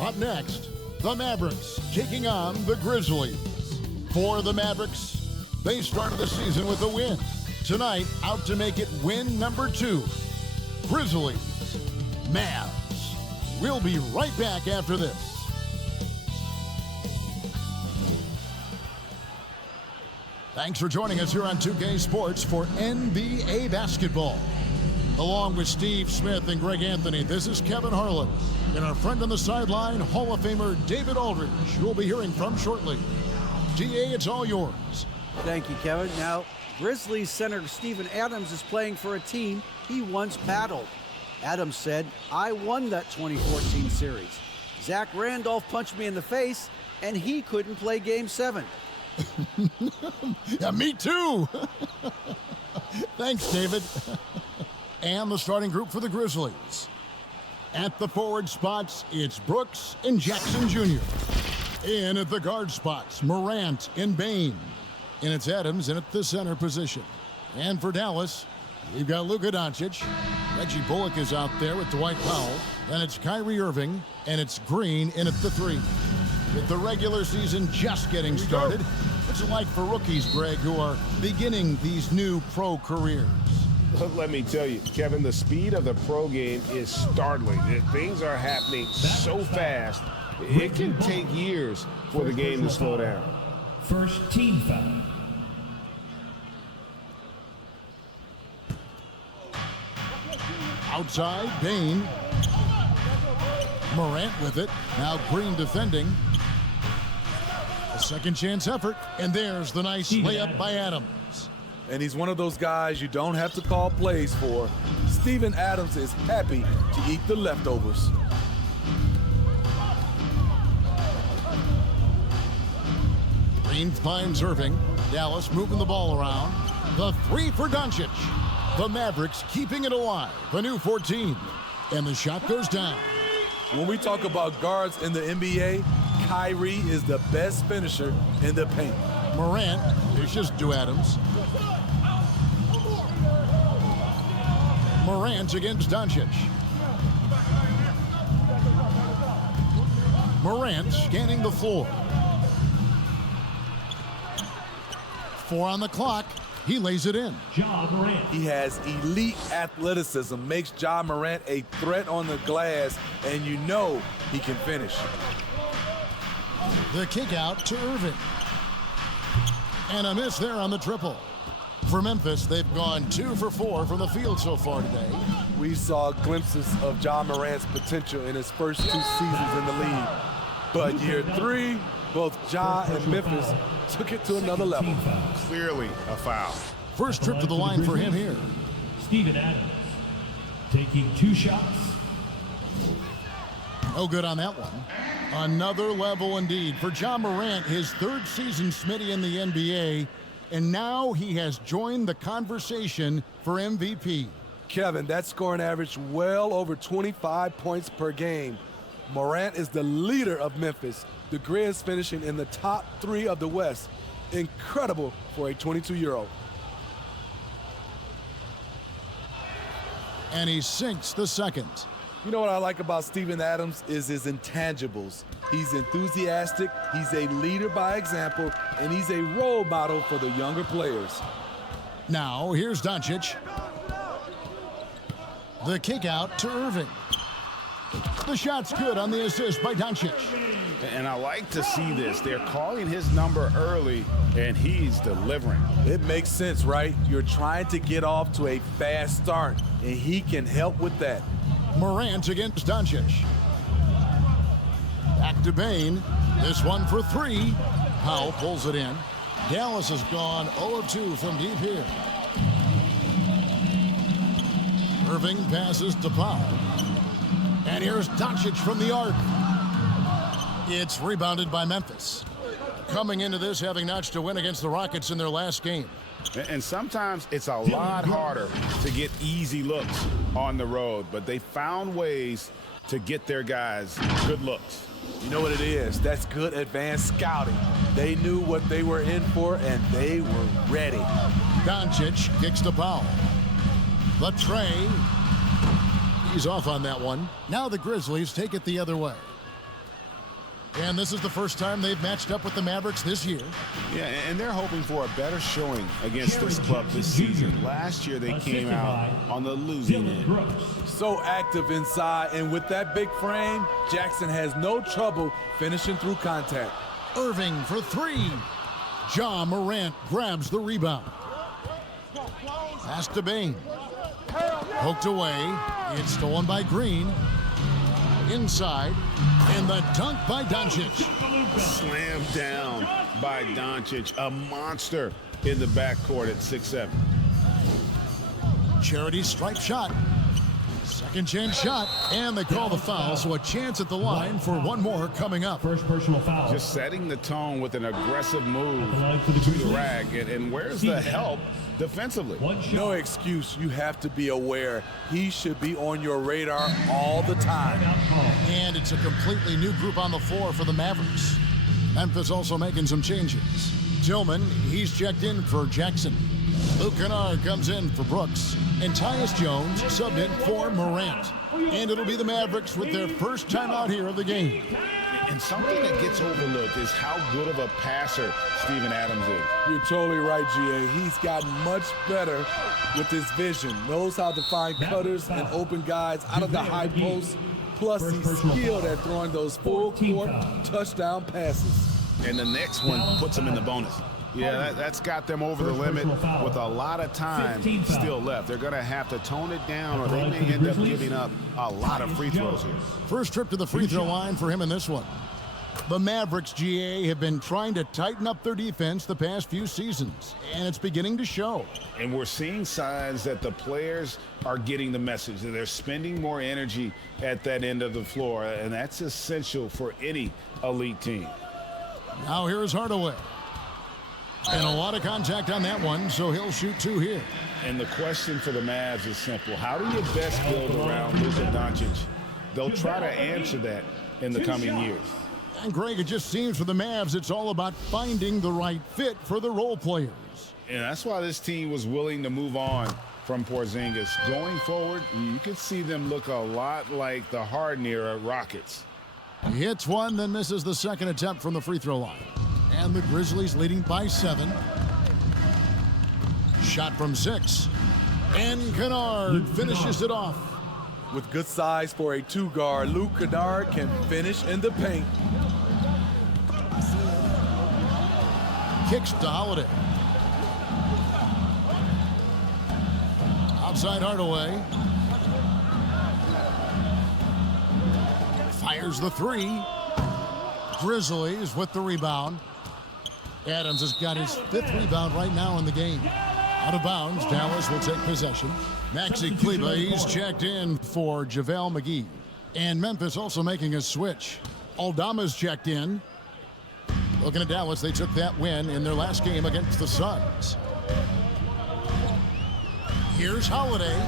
Up next, the Mavericks taking on the Grizzlies. For the Mavericks, they started the season with a win. Tonight, out to make it win number 2. Grizzlies, Mavs. We'll be right back after this. Thanks for joining us here on 2K Sports for NBA basketball. Along with Steve Smith and Greg Anthony, this is Kevin Harlan and our friend on the sideline, Hall of Famer David Aldridge, who we'll be hearing from shortly. DA, it's all yours. Thank you, Kevin. Now, Grizzlies center Steven Adams is playing for a team he once battled. Adams said, "I won that 2014 series. Zach Randolph punched me in the face, and he couldn't play Game 7. Yeah, me too. Thanks, David. And the starting group for the Grizzlies. At the forward spots, it's Brooks and Jackson Jr. In at the guard spots, Morant and Bane. And it's Adams in at the center position. And for Dallas, we've got Luka Doncic. Reggie Bullock is out there with Dwight Powell. Then it's Kyrie Irving, and it's Green in at the 3. With the regular season just getting started, what's it like for rookies, Greg, who are beginning these new pro careers? Let me tell you, Kevin, the speed of the pro game is startling. Things are happening so fast, it can take years for the game to slow down. First team foul. Outside, Bane. Morant with it. Now Green defending. A second chance effort. And there's the nice layup by Adams. And he's one of those guys you don't have to call plays for. Steven Adams is happy to eat the leftovers. Green finds Irving. Dallas moving the ball around. The 3 for Doncic. The Mavericks keeping it alive. A new 14. And the shot goes down. When we talk about guards in the NBA, Kyrie is the best finisher in the paint. Morant dishes to Adams. Morant against Doncic. Morant scanning the floor. 4 on the clock. He lays it in. Ja Morant. He has elite athleticism, makes Ja Morant a threat on the glass, and you know he can finish. The kick out to Irving. And a miss there on the triple. For Memphis, they've gone 2 for 4 from the field so far today. We saw glimpses of Ja Morant's potential in his first 2 seasons in the league. But year 3, both Ja and Memphis took it to another level. Clearly a foul. First trip to the line for him here. Steven Adams taking 2 shots. No good on that one. Another level indeed for Ja Morant, his 3rd season Smitty in the NBA, and now he has joined the conversation for MVP. Kevin, that scoring average well over 25 points per game. Morant is the leader of Memphis. The Grizz finishing in the top 3 of the West. Incredible for a 22-year-old. And he sinks the second. You know what I like about Steven Adams is his intangibles. He's enthusiastic, he's a leader by example, and he's a role model for the younger players. Now, here's Doncic. The kick out to Irving. The shot's good on the assist by Doncic. And I like to see this. They're calling his number early, and he's delivering. It makes sense, right? You're trying to get off to a fast start, and he can help with that. Morant against Doncic. Back to Bane. This one for 3. Powell pulls it in. Dallas has gone 0 of 2 from deep here. Irving passes to Powell. And here's Doncic from the arc. It's rebounded by Memphis. Coming into this having notched a win against the Rockets in their last game. And sometimes it's a lot harder to get easy looks on the road, but they found ways to get their guys good looks. You know what it is? That's good advanced scouting. They knew what they were in for, and they were ready. Doncic kicks to Powell. The tray. He's off on that one. Now the Grizzlies take it the other way. And this is the first time they've matched up with the Mavericks this year. Yeah, and they're hoping for a better showing against this club this season. Last year they came out on the losing end. So active inside, and with that big frame, Jackson has no trouble finishing through contact. Irving for three. Ja Morant grabs the rebound. Pass to Bain. Poked away. It's stolen by Green. Inside. And the dunk by Doncic. Slammed down by Doncic. A monster in the backcourt at 6'7". Charity stripe shot. Second chance shot. And they call the foul, so a chance at the line for one more coming up. First personal foul. Just setting the tone with an aggressive move to the rack. And where's the help defensively? No excuse. You have to be aware. He should be on your radar all the time. And it's a completely new group on the floor for the Mavericks. Memphis also making some changes. Tillman, he's checked in for Jackson. Luke Kennard comes in for Brooks. And Tyus Jones subbed in for Morant. And it'll be the Mavericks with their first time out here of the game. And something that gets overlooked is how good of a passer Steven Adams is. You're totally right, GA. He's gotten much better with his vision. Knows how to find cutters and open guys out of the high post. Plus, he's skilled at throwing those full-court touchdown passes. And the next one puts him in the bonus. Yeah, that's got them over the limit with a lot of time still left. They're going to have to tone it down, or they may end up giving up a lot of free throws here. First trip to the free throw line for him in this one. The Mavericks, GA, have been trying to tighten up their defense the past few seasons, and it's beginning to show. And we're seeing signs that the players are getting the message, that they're spending more energy at that end of the floor, and that's essential for any elite team. Now here's Hardaway. And a lot of contact on that one, so he'll shoot two here. And the question for the Mavs is simple. How do you best build around Luka Doncic? They'll try to answer that in the coming years. And Greg, it just seems for the Mavs, it's all about finding the right fit for the role players. And that's why this team was willing to move on from Porzingis. Going forward, you could see them look a lot like the Harden era Rockets. He hits one, then misses the second attempt from the free throw line. And the Grizzlies leading by 7. Shot from 6. And Kennard finishes it off. With good size for a two-guard, Luke Kennard can finish in the paint. Kicks to Holiday. Outside Hardaway. Fires the 3. Grizzlies with the rebound. Adams has got his 5th rebound right now in the game. Out of bounds, Dallas will take possession. Maxi Kleber, he's checked in for JaVale McGee. And Memphis also making a switch. Aldama's checked in. Looking at Dallas, they took that win in their last game against the Suns. Here's Holiday.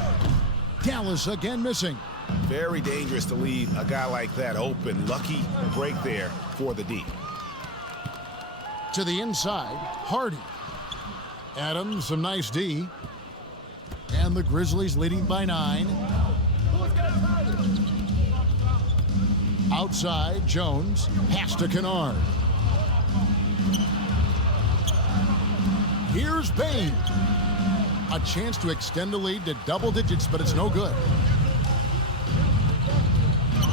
Dallas again missing. Very dangerous to leave a guy like that open. Lucky break there for the D. To the inside, Hardy. Adams, some nice D. And the Grizzlies leading by 9. Outside, Jones. Pass to Kennard. Here's Bain. A chance to extend the lead to double digits, but it's no good.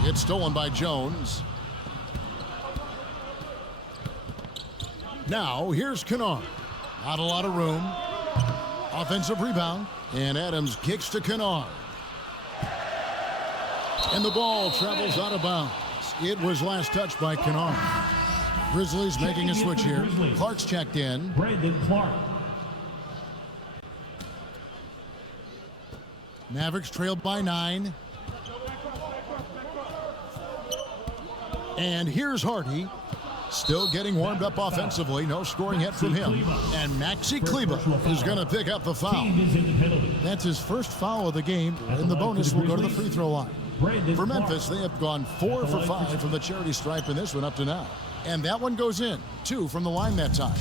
It's stolen by Jones. Now, here's Kennard. Not a lot of room. Offensive rebound. And Adams kicks to Kennard. And the ball travels out of bounds. It was last touched by Kennard. Grizzlies making a switch here. Clark's checked in. Brandon Clark. Mavericks trailed by 9. And here's Hardy. Still getting warmed up offensively. No scoring yet from him. And Maxi Kleber is going to pick up the foul. That's his first foul of the game. And the bonus will go to the free throw line. For Memphis, they have gone 4 for 5 from the charity stripe in this one up to now. And that one goes in. 2 from the line that time.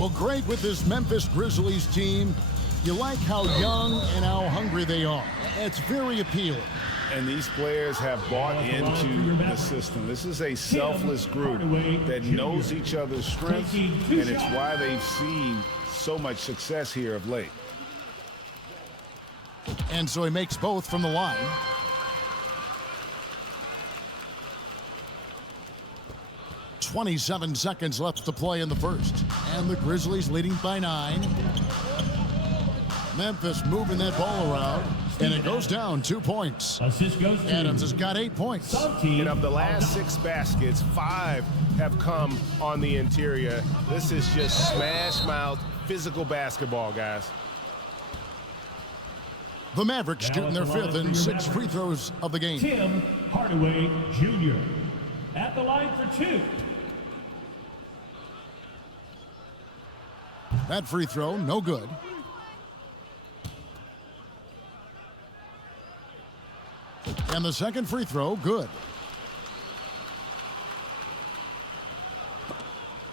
Well, Greg, with this Memphis Grizzlies team, you like how young and how hungry they are. It's very appealing. And these players have bought into the system. This is a selfless group that knows each other's strengths, and it's why they've seen so much success here of late. And so he makes both from the line. "27 seconds left to play in the first. And the Grizzlies leading by 9. Memphis moving that ball around. And it goes down 2 points. Assist goes to Adams has got 8 points. And of the last 6 baskets, 5 have come on the interior. This is just smash mouth physical basketball, guys. The Mavericks shooting their 5th and 6th free throws of the game. Tim Hardaway Jr. at the line for 2. That free throw, no good. And the second free throw, good.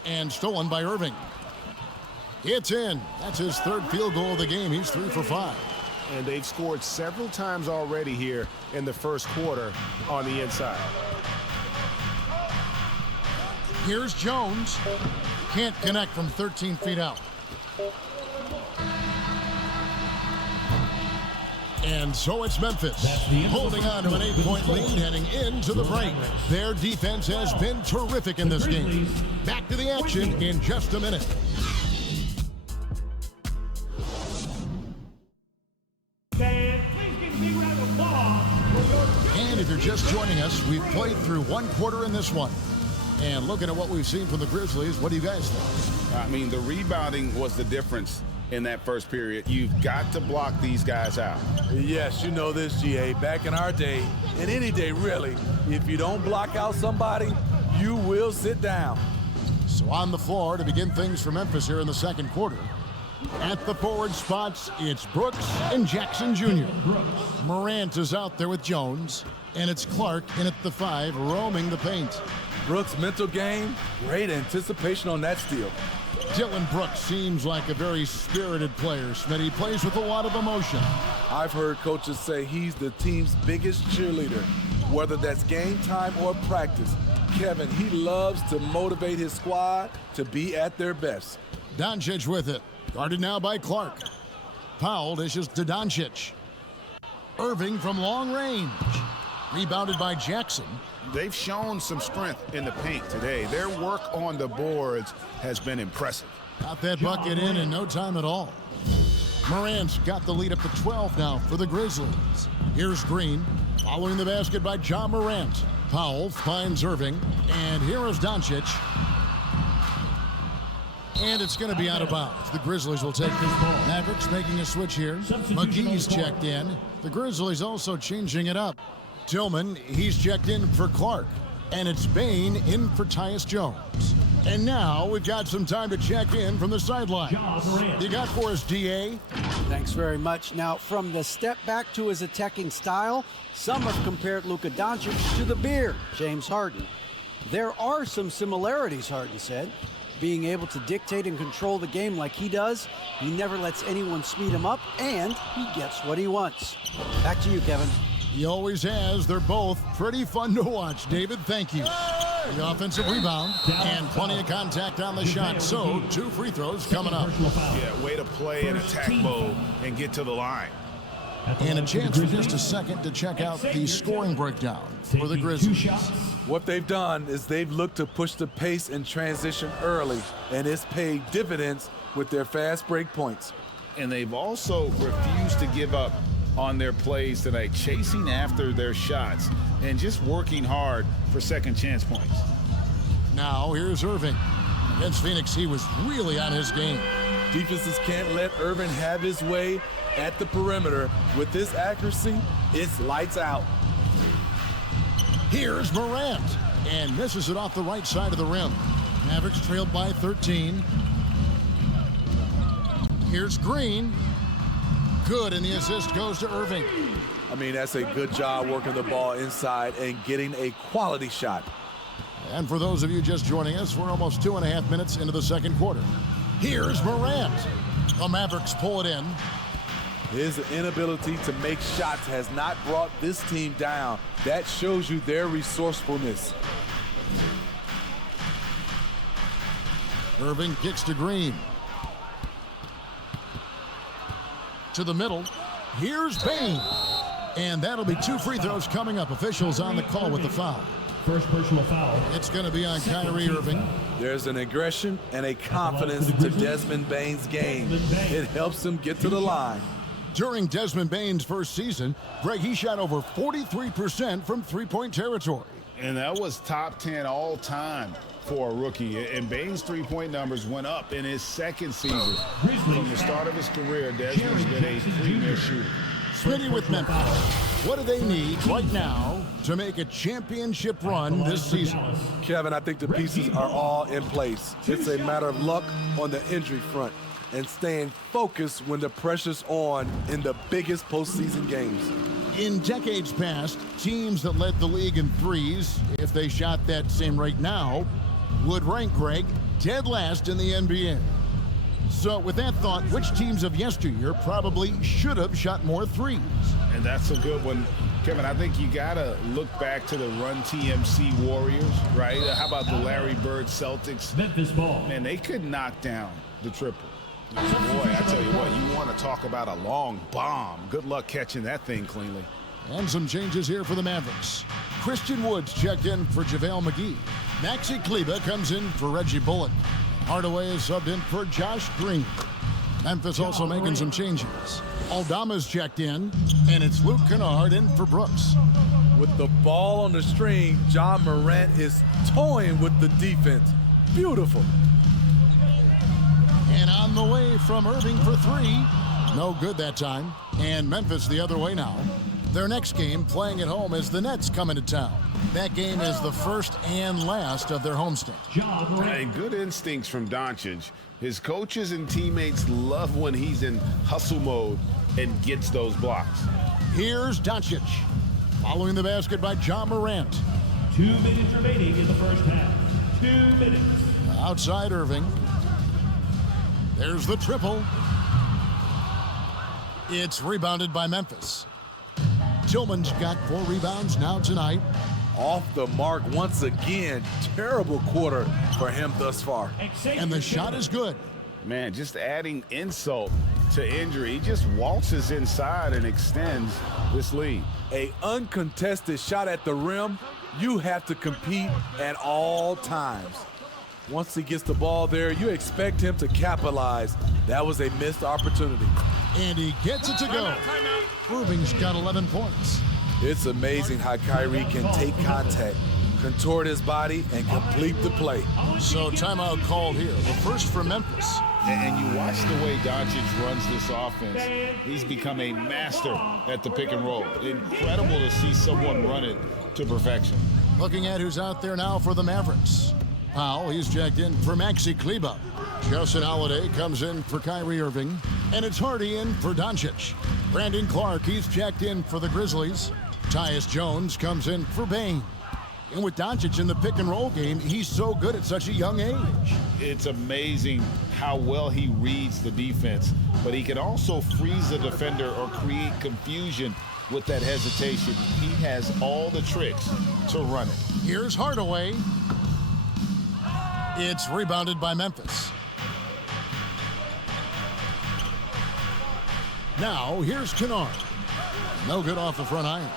And stolen by Irving. It's in. That's his 3rd field goal of the game. He's 3 for 5. And they've scored several times already here in the first quarter on the inside. Here's Jones. Can't connect from 13 feet out. And so it's Memphis holding on to an 8-point lead heading into the break. Their defense has been terrific in this game. Back to the action in just a minute. And if you're just joining us, we've played through 1 quarter in this one. And looking at what we've seen from the Grizzlies, what do you guys think? I mean, the rebounding was the difference in that first period. You've got to block these guys out. Yes, you know this, GA. Back in our day, and any day really, if you don't block out somebody, you will sit down. So on the floor to begin things for Memphis here in the second quarter. At the forward spots, it's Brooks and Jackson Jr. Morant is out there with Jones, and it's Clark in at the 5, roaming the paint. Brooks' mental game, great anticipation on that steal. Dylan Brooks seems like a very spirited player, Smitty. He plays with a lot of emotion. I've heard coaches say he's the team's biggest cheerleader, whether that's game time or practice. Kevin, he loves to motivate his squad to be at their best. Doncic with it. Guarded now by Clark. Powell dishes to Doncic. Irving from long range. Rebounded by Jackson. They've shown some strength in the paint today. Their work on the boards has been impressive. Got that bucket in no time at all. Morant's got the lead up to 12 now for the Grizzlies. Here's Green, following the basket by Ja Morant. Powell finds Irving, and here is Doncic. And it's going to be out of bounds. The Grizzlies will take this ball. Mavericks making a switch here. McGee's checked in. The Grizzlies also changing it up. Tillman, he's checked in for Clark. And it's Bain in for Tyus Jones. And now we've got some time to check in from the sideline. You got for us, DA? Thanks very much. Now, from the step back to his attacking style, some have compared Luka Doncic to the Beard, James Harden. There are some similarities, Harden said. Being able to dictate and control the game like he does, he never lets anyone speed him up, and he gets what he wants. Back to you, Kevin. He always has. They're both pretty fun to watch. David, thank you. The offensive rebound and plenty of contact on the shot. So 2 free throws coming up. Yeah, way to play in attack mode and get to the line. And a chance for just a second to check out the scoring breakdown for the Grizzlies. What they've done is they've looked to push the pace and transition early, and it's paid dividends with their fast break points. And they've also refused to give up on their plays tonight, chasing after their shots and just working hard for second chance points. Now here's Irving. Against Phoenix, he was really on his game. Defenses can't let Irving have his way at the perimeter. With this accuracy, it's lights out. Here's Morant, and misses it off the right side of the rim. Mavericks trailed by 13. Here's Green. Good, and the assist goes to Irving. I mean, that's a good job working the ball inside and getting a quality shot. And for those of you just joining us, we're almost 2.5 minutes into the second quarter. Here's Morant. The Mavericks pull it in. His inability to make shots has not brought this team down. That shows you their resourcefulness. Irving kicks to Green. To the middle. Here's Bain. And that'll be 2 free throws coming up. Officials on the call with the foul. First personal foul. It's going to be on Kyrie Irving. There's an aggression and a confidence to Desmond Bain's game. It helps him get to the line. During Desmond Bain's first season, Greg, he shot over 43% from three-point territory. And that was top 10 all time for a rookie. And Bain's three-point numbers went up in his second season. From the start of his career, Desmond's been a premier shooter. Smitty with Memphis. What do they need right now to make a championship run this season? Kevin, I think the pieces are all in place. It's a matter of luck on the injury front and staying focused when the pressure's on in the biggest postseason games. In decades past, teams that led the league in threes, if they shot that same rate now, would rank, Greg, dead last in the NBA. So with that thought, which teams of yesteryear probably should have shot more threes? And that's a good one. Kevin, I think you got to look back to the Run TMC Warriors, right? How about the Larry Bird Celtics? Memphis ball. Man, they could knock down the triple. Boy, I tell you what, you want to talk about a long bomb. Good luck catching that thing cleanly. And some changes here for the Mavericks. Christian Woods checked in for JaVale McGee. Maxi Kleber comes in for Reggie Bullock. Hardaway is subbed in for Josh Green. Memphis also making some changes. Aldama's checked in, and it's Luke Kennard in for Brooks. With the ball on the string, John Morant is toying with the defense. Beautiful. And on the way from Irving for 3. No good that time. And Memphis the other way now. Their next game playing at home as the Nets come into town. That game is the first and last of their homestand. Hey, good instincts from Doncic. His coaches and teammates love when he's in hustle mode and gets those blocks. Here's Doncic. Following the basket by John Morant. 2 minutes remaining in the first half. 2 minutes. Outside Irving. There's the triple. It's rebounded by Memphis. Tillman's got 4 rebounds now tonight. Off the mark once again. Terrible quarter for him thus far. And the shot is good. Man, just adding insult to injury. He just waltzes inside and extends this lead. A uncontested shot at the rim, you have to compete at all times. Once he gets the ball there, you expect him to capitalize. That was a missed opportunity. And he gets it to go. Irving's got 11 points. It's amazing how Kyrie can take contact, contort his body, and complete the play. So timeout called here. The first for Memphis. And you watch the way Doncic runs this offense. He's become a master at the pick and roll. Incredible to see someone run it to perfection. Looking at who's out there now for the Mavericks. Powell, he's checked in for Maxi Kleber. Justin Holiday comes in for Kyrie Irving. And it's Hardy in for Doncic. Brandon Clark, he's checked in for the Grizzlies. Tyus Jones comes in for Bain. And with Doncic in the pick and roll game, he's so good at such a young age. It's amazing how well he reads the defense, but he can also freeze the defender or create confusion with that hesitation. He has all the tricks to run it. Here's Hardaway. It's rebounded by Memphis. Now, here's Kennard. No good off the front iron.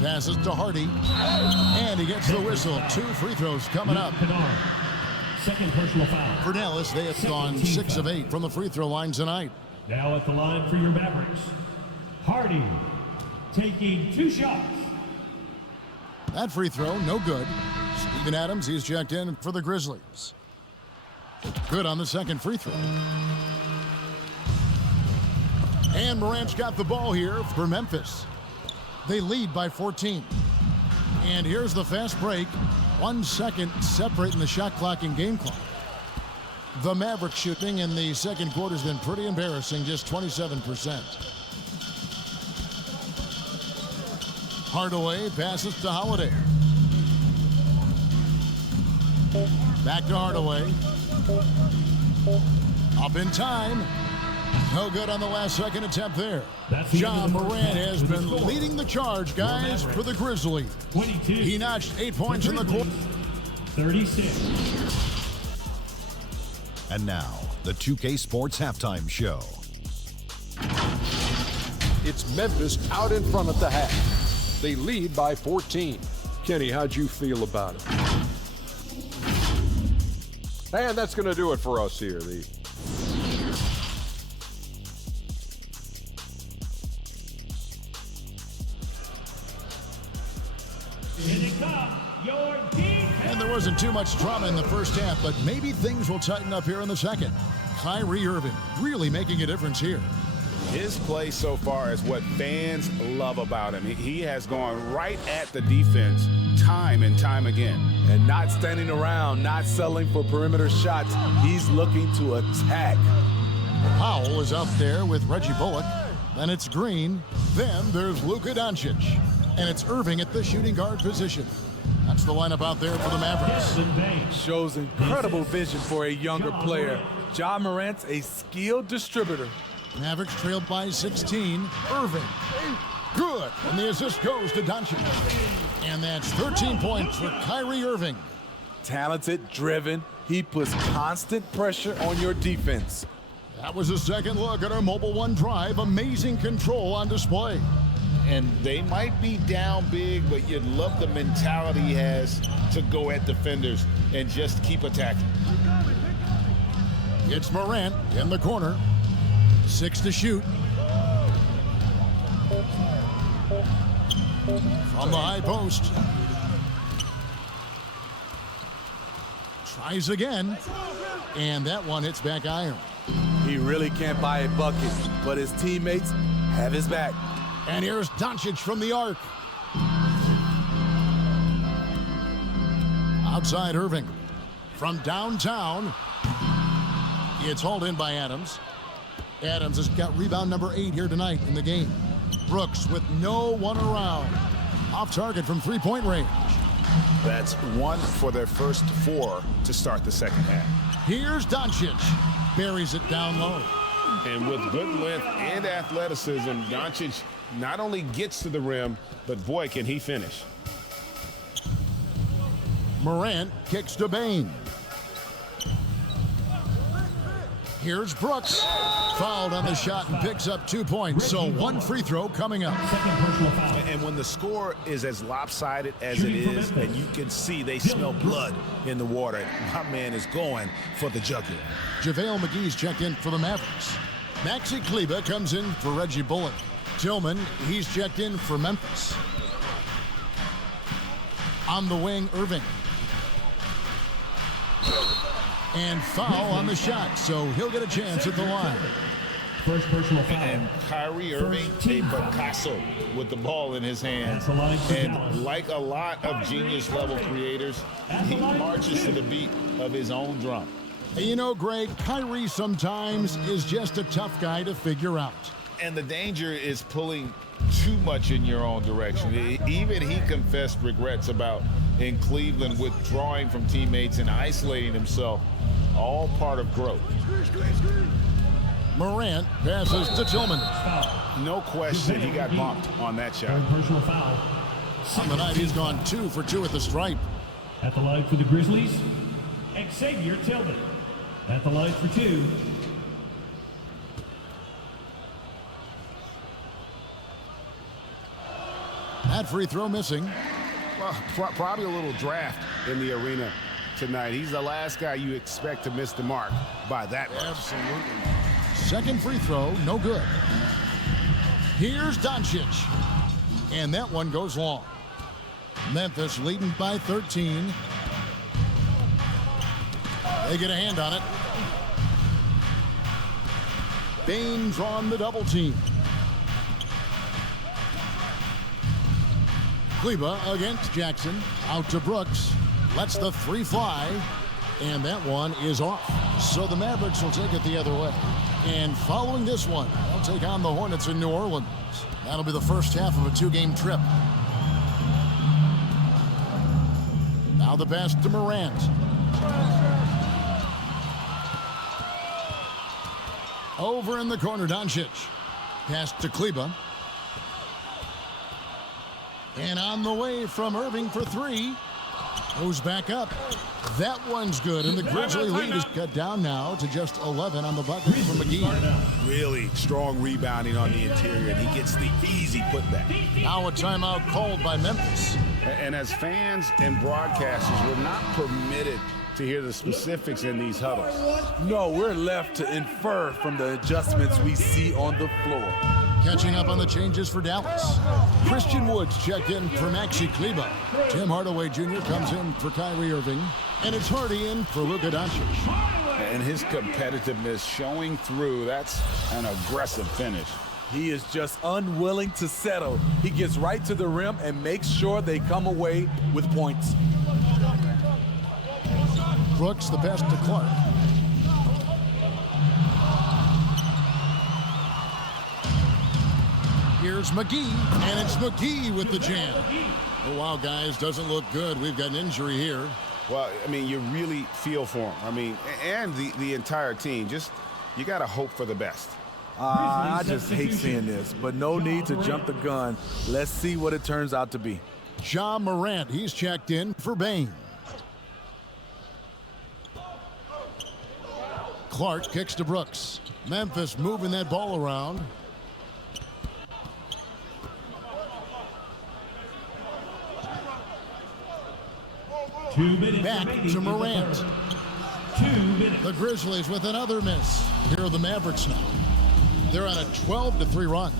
Passes to Hardy. And he gets the whistle. 2 free throws coming up. Second personal foul. For Dallas, they have gone 6 of 8 from the free throw line tonight. Now at the line for your Mavericks, Hardy taking 2 shots. That free throw, no good. Steven Adams, he's checked in for the Grizzlies. Good on the second free throw. And Morant's got the ball here for Memphis. They lead by 14. And here's the fast break. 1 second separating the shot clock and game clock. The Mavericks shooting in the second quarter has been pretty embarrassing, just 27%. Hardaway passes to Holiday. Back to Hardaway. Up in time. No good on the last second attempt there. That's the Ja end of the Morant first has half with been the score. leading the charge, guys, for the Grizzlies. 22. He notched 8 points in the quarter. 36. And now, the 2K Sports Halftime Show. It's Memphis out in front at the half. They lead by 14. Kenny, how'd you feel about it? And that's going to do it for us here. Here they come, your defense. And there wasn't too much drama in the first half, but maybe things will tighten up here in the second. Kyrie Irving really making a difference here. His play so far is what fans love about him. He has gone right at the defense time and time again. And not standing around, not settling for perimeter shots. He's looking to attack. Powell is up there with Reggie Bullock. Then it's Green. Then there's Luka Doncic. And it's Irving at the shooting guard position. That's the lineup out there for the Mavericks. Desmond Bain. Shows incredible vision for a younger player. Ja Morant's a skilled distributor. Mavericks trailed by 16. Irving. Good. And the assist goes to Doncic. And that's 13 points for Kyrie Irving. Talented, driven. He puts constant pressure on your defense. That was a second look at our Mobile One drive. Amazing control on display. And they might be down big, but you love the mentality he has to go at defenders and just keep attacking. It's Morant in the corner. 6 to shoot. From the high post. Tries again. And that one hits back iron. He really can't buy a bucket, but his teammates have his back. And here's Doncic from the arc. Outside Irving. From downtown. It's hauled in by Adams. Adams has got rebound number 8 here tonight in the game. Brooks with no one around. Off target from three-point range. That's 1 for their first 4 to start the second half. Here's Doncic. Buries it down low. And with good length and athleticism, Doncic not only gets to the rim, but boy, can he finish. Morant kicks to Bain. Here's Brooks. Fouled on the shot and picks up 2 points. So 1 free throw coming up. Second personal foul. And when the score is as lopsided as it is, and you can see they smell blood in the water, my man is going for the jugular. JaVale McGee's checked in for the Mavericks. Maxi Kleber comes in for Reggie Bullock. Tillman, he's checked in for Memphis. On the wing, Irving. And foul on the shot, so he'll get a chance at the line. First personal foul. And Kyrie Irving, a Picasso with the ball in his hands. That's the line for Dallas. And like a lot of genius-level creators, he marches to the beat of his own drum. You know, Greg, Kyrie sometimes is just a tough guy to figure out. And the danger is pulling too much in your own direction. Even he confessed regrets about in Cleveland withdrawing from teammates and isolating himself. All part of growth. Morant passes to Tillman. No question he got bumped on that shot. Third personal foul. On the night, he's gone 2 for 2 at the stripe. At the line for the Grizzlies, Xavier Tillman. At the line for 2. That free throw missing. Well, probably a little draft in the arena tonight. He's the last guy you expect to miss the mark by that much. Absolutely. Second free throw, no good. Here's Doncic. And that one goes long. Memphis leading by 13. They get a hand on it. Bain drawn the double team. Kleber against Jackson. Out to Brooks. Lets the 3 fly. And that one is off. So the Mavericks will take it the other way. And following this one, they'll take on the Hornets in New Orleans. That'll be the first half of a 2-game trip. Now the pass to Morant. Over in the corner, Doncic. Pass to Kleba. And on the way from Irving for three. Goes back up. That one's good, and the Grizzly lead is cut down now to just 11 on the bucket from McGee. Really strong rebounding on the interior, and he gets the easy putback. Now a timeout called by Memphis. And as fans and broadcasters, we're not permitted to hear the specifics in these huddles. No, we're left to infer from the adjustments we see on the floor. Catching up on the changes for Dallas. Christian Woods checked in for Maxi Kleba. Tim Hardaway Jr. comes in for Kyrie Irving. And it's Hardy in for Luka Doncic. And his competitiveness showing through. That's an aggressive finish. He is just unwilling to settle. He gets right to the rim and makes sure they come away with points. Brooks, the pass to Clark. Here's McGee, and it's McGee with the jam. Oh, wow, guys, doesn't look good. We've got an injury here. Well, I mean, you really feel for him. I mean, and the entire team. Just, you got to hope for the best. I just hate seeing this, but no need to jump the gun. Let's see what it turns out to be. Ja Morant, he's checked in for Bane. Clark kicks to Brooks. Memphis moving that ball around. Back to Morant. 2 minutes. The Grizzlies with another miss. Here are the Mavericks now. They're on a 12-3 run.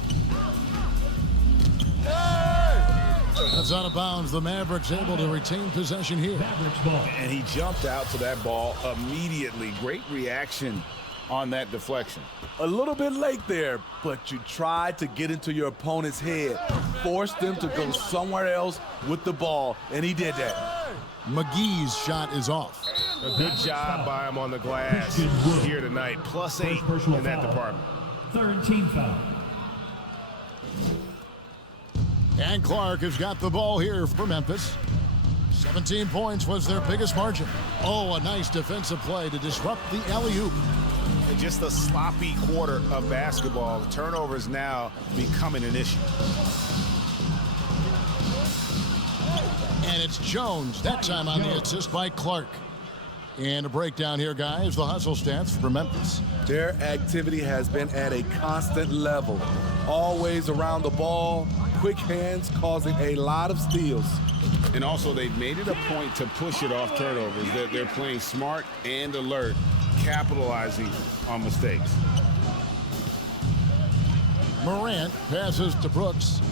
That's out of bounds. The Mavericks able to retain possession here. Mavericks ball. And he jumped out to that ball immediately. Great reaction on that deflection. A little bit late there, but you tried to get into your opponent's head. Force them to go somewhere else with the ball, and he did that. McGee's shot is off. A good job by him on the glass here tonight. +8 in that department. 3rd team foul. And Clark has got the ball here for Memphis. 17 points was their biggest margin. Oh, a nice defensive play to disrupt the alley-oop. And just a sloppy quarter of basketball. Turnovers now becoming an issue. And it's Jones, that time on the assist by Clark. And a breakdown here, guys. The hustle stats for Memphis. Their activity has been at a constant level. Always around the ball, quick hands causing a lot of steals. And also, they've made it a point to push it off turnovers. They're playing smart and alert, capitalizing on mistakes. Morant passes to Brooks.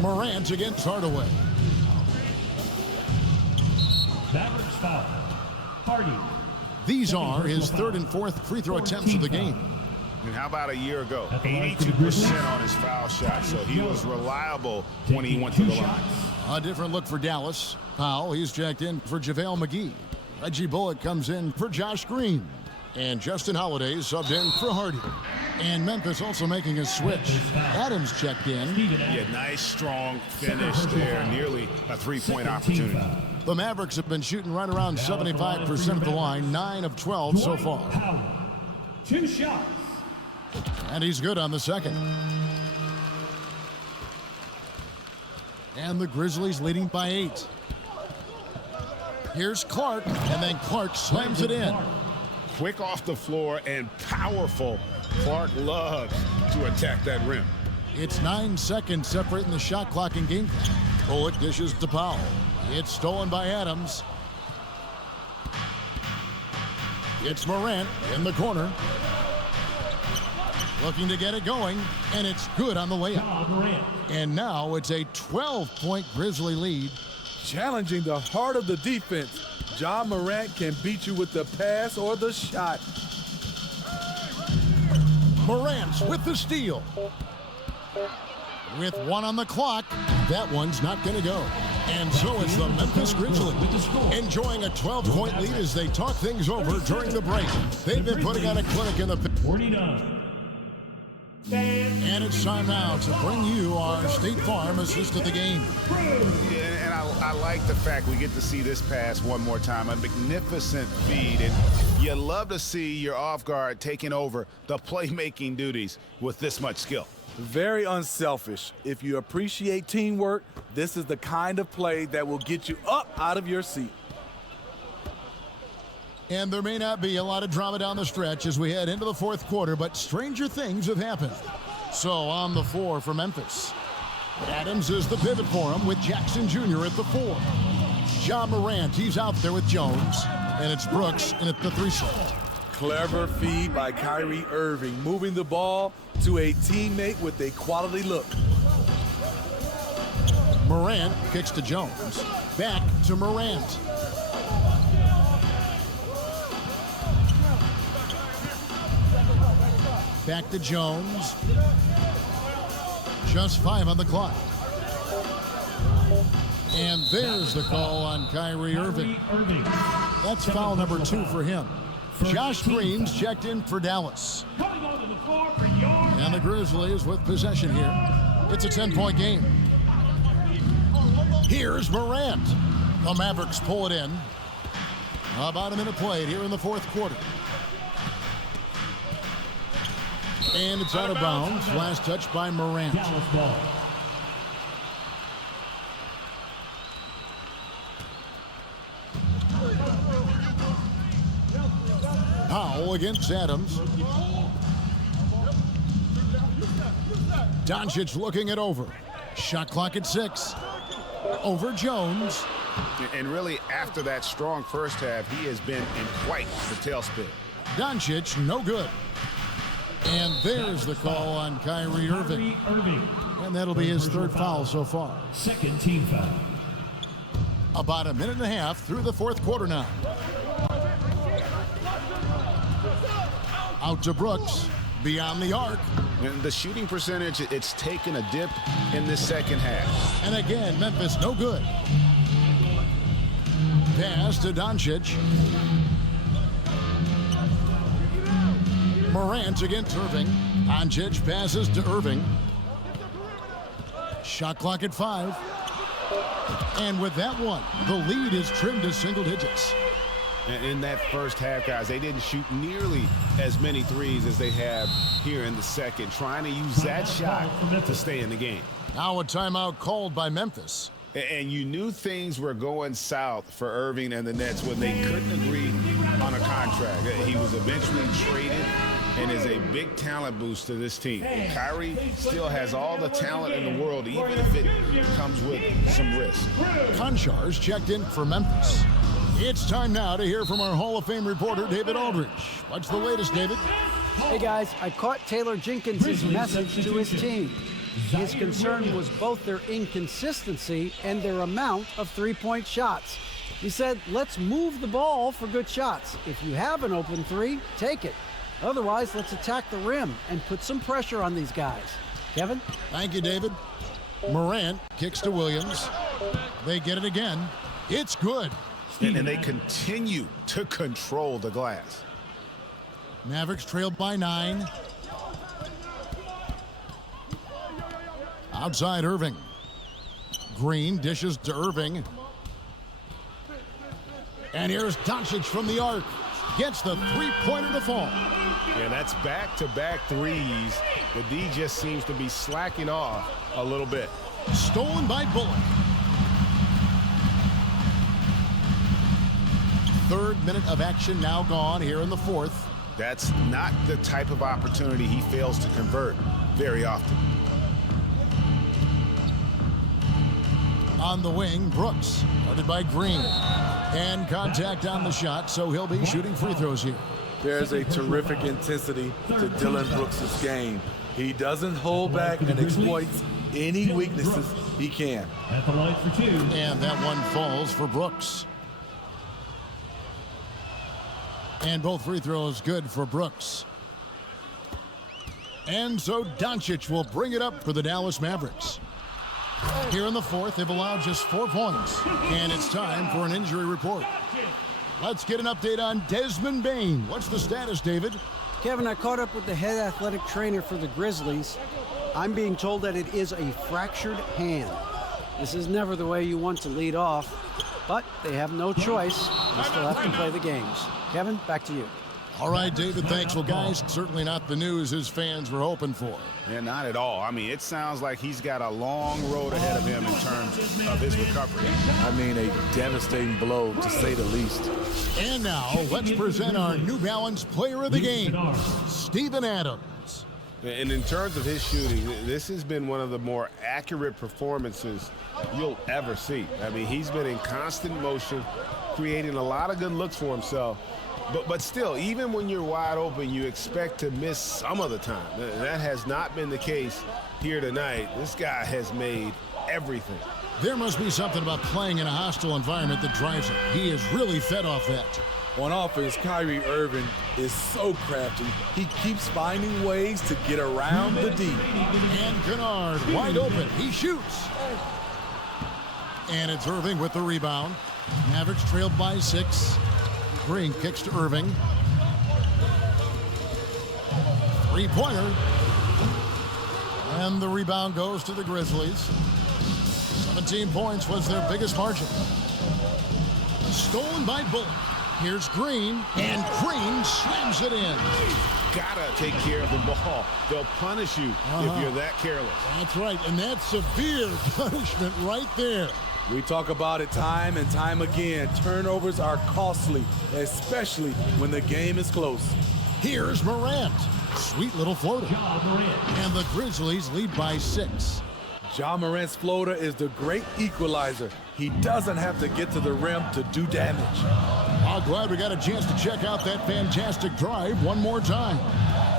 Morant against Hardaway. Mavericks foul. Hardy. These are his 3rd and 4th free throw attempts of the game. And how about a year ago? 82% on his foul shot, so he was reliable when he went to the line. A different look for Dallas. Powell, he's checked in for JaVale McGee. Reggie Bullock comes in for Josh Green. And Justin Holiday subbed in for Hardy. And Memphis also making a switch. Adams checked in. Yeah, nice, strong finish there. Nearly a three-point opportunity. The Mavericks have been shooting right around 75% of the line, 9 of 12 so far. 2 shots. And he's good on the second. And the Grizzlies leading by 8. Here's Clark, and then Clark slams it in. Quick off the floor and powerful. Clark loves to attack that rim. It's 9 seconds separating the shot clock and game clock. Bullock dishes to Powell. It's stolen by Adams. It's Morant in the corner. Looking to get it going, and it's good on the layup. And now it's a 12-point Grizzly lead. Challenging the heart of the defense. Ja Morant can beat you with the pass or the shot. Morant with the steal. With 1 on the clock, that one's not going to go. And so it's the Memphis Grizzlies enjoying a 12-point lead as they talk things over during the break. They've been putting on a clinic in the... 49. And it's time now to bring you our State Farm assist of the game. Yeah, and I like the fact we get to see this pass one more time. A magnificent feed, and you love to see your off guard taking over the playmaking duties with this much skill. Very unselfish. If you appreciate teamwork, this is the kind of play that will get you up out of your seat. And there may not be a lot of drama down the stretch as we head into the fourth quarter, but stranger things have happened. So on the floor for Memphis, Adams is the pivot for him with Jackson Jr. at the 4. Ja Morant, he's out there with Jones, and it's Brooks in at the 3 slot. Clever feed by Kyrie Irving, moving the ball to a teammate with a quality look. Morant kicks to Jones. Back to Morant. Back to Jones. Just 5 on the clock. And there's the call on Kyrie Irving. That's foul number 2 for him. Josh Green's checked in for Dallas. And the Grizzlies with possession here. It's a 10-point game. Here's Morant. The Mavericks pull it in. About a minute played here in the fourth quarter. And it's out of bounds. Last touch by Morant. Powell against Adams. Doncic looking it over. Shot clock at 6. Over Jones. And really, after that strong first half, he has been in quite the tailspin. Doncic, no good. And there's the call on Kyrie Irving. And that'll be his 3rd foul so far. Second team foul. About a minute and a half through the fourth quarter now. Out to Brooks. Beyond the arc. And the shooting percentage, it's taken a dip in this second half. And again, Memphis no good. Pass to Doncic. Morant against Irving. Doncic passes to Irving. Shot clock at 5. And with that one, the lead is trimmed to single digits. In that first half, guys, they didn't shoot nearly as many threes as they have here in the second, trying to use that shot to stay in the game. Now a timeout called by Memphis. And you knew things were going south for Irving and the Nets when they couldn't agree on a contract. He was eventually traded and is a big talent boost to this team. Kyrie still has all the talent in the world, even if it comes with some risk. Konchar's checked in for Memphis. It's time now to hear from our Hall of Fame reporter, David Aldridge. What's the latest, David? Hey, guys, I caught Taylor Jenkins' message to his team. His concern was both their inconsistency and their amount of three-point shots. He said, let's move the ball for good shots. If you have an open 3, take it. Otherwise, let's attack the rim and put some pressure on these guys. Kevin? Thank you, David. Morant kicks to Williams. They get it again. It's good. And they continue to control the glass. Mavericks trailed by 9. Outside Irving. Green dishes to Irving. And here's Doncic from the arc. Gets the three-pointer to fall. Yeah, that's back-to-back threes. The D just seems to be slacking off a little bit. Stolen by Bullock. Third minute of action now gone here in the fourth. That's not the type of opportunity he fails to convert very often. On the wing, Brooks, guarded by Green. And contact on the shot, so he'll be shooting free throws here. There's a terrific intensity to Dillon Brooks' game. He doesn't hold back and exploits any weaknesses he can. At the line for 2. And that one falls for Brooks. And both free throws good for Brooks. And so Doncic will bring it up for the Dallas Mavericks. Here in the fourth, they've allowed just 4 points. And it's time for an injury report. Let's get an update on Desmond Bane. What's the status, David? Kevin, I caught up with the head athletic trainer for the Grizzlies. I'm being told that it is a fractured hand. This is never the way you want to lead off, but they have no choice. They still have to play the games. Kevin, back to you. All right, David, thanks. Well, guys, certainly not the news his fans were hoping for. Yeah, not at all. I mean, it sounds like he's got a long road ahead of him in terms of his recovery. I mean, a devastating blow, to say the least. And now, let's present our New Balance Player of the Game, Steven Adams. And in terms of his shooting, this has been one of the more accurate performances you'll ever see. I mean, he's been in constant motion, creating a lot of good looks for himself. But still, even when you're wide open, you expect to miss some of the time. That has not been the case here tonight. This guy has made everything. There must be something about playing in a hostile environment that drives him. He is really fed off that. On offense, Kyrie Irving is so crafty. He keeps finding ways to get around the D. And Kennard wide open. He shoots. And it's Irving with the rebound. Mavericks trailed by 6. Green kicks to Irving. Three-pointer. And the rebound goes to the Grizzlies. 17 points was their biggest margin. Stolen by Bullock. Here's Green, and Green slams it in. Gotta take care of the ball. They'll punish you if you're that careless. That's right, and that's severe punishment right there. We talk about it time and time again. Turnovers are costly, especially when the game is close. Here's Morant. Sweet little floater. And the Grizzlies lead by 6. Ja Morant's floater is the great equalizer. He doesn't have to get to the rim to do damage. I'm glad we got a chance to check out that fantastic drive one more time.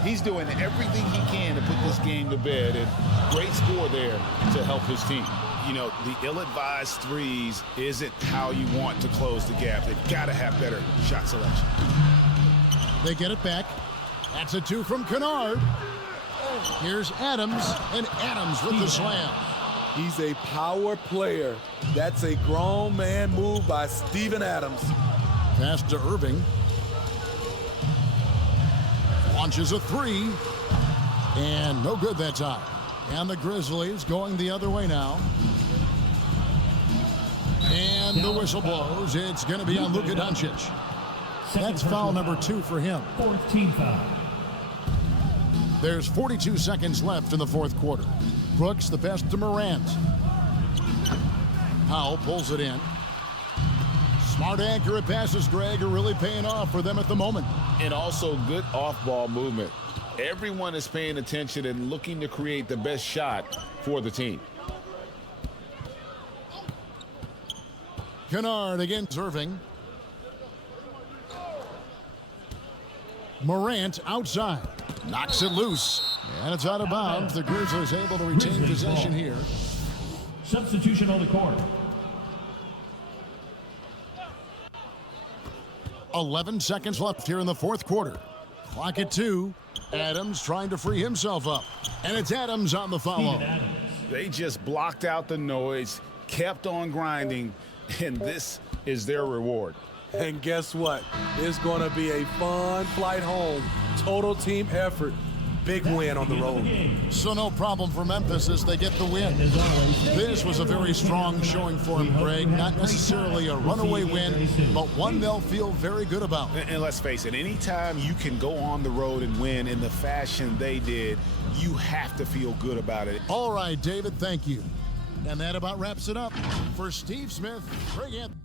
He's doing everything he can to put this game to bed, and great score there to help his team. You know, the ill-advised threes isn't how you want to close the gap. They've got to have better shot selection. They get it back. That's a 2 from Kennard. Here's Adams, and Adams with the slam. He's a power player. That's a grown man move by Steven Adams. Pass to Irving. Launches a 3. And no good that time. And the Grizzlies going the other way now. And the whistle blows. It's going to be on Luka Doncic. That's foul number 2 for him. 4th team foul. There's 42 seconds left in the fourth quarter. Brooks the pass to Morant. Powell pulls it in. Smart, accurate passes, Greg, are really paying off for them at the moment. And also good off-ball movement. Everyone is paying attention and looking to create the best shot for the team. Kennard against Irving. Morant outside. Knocks it loose. And it's out of bounds. The Grizzlies able to retain possession here. Substitution on the court. 11 seconds left here in the fourth quarter. Clock at 2. Adams trying to free himself up. And it's Adams on the follow. They just blocked out the noise, kept on grinding, and this is their reward. And guess what? It's going to be a fun flight home. Total team effort. Big win on the road. So no problem for Memphis as they get the win. This was a very strong showing for him, Greg. Not necessarily a runaway win, but one they'll feel very good about. And let's face it, anytime you can go on the road and win in the fashion they did, you have to feel good about it. All right, David, thank you. And that about wraps it up. For Steve Smith, Greg Anthony.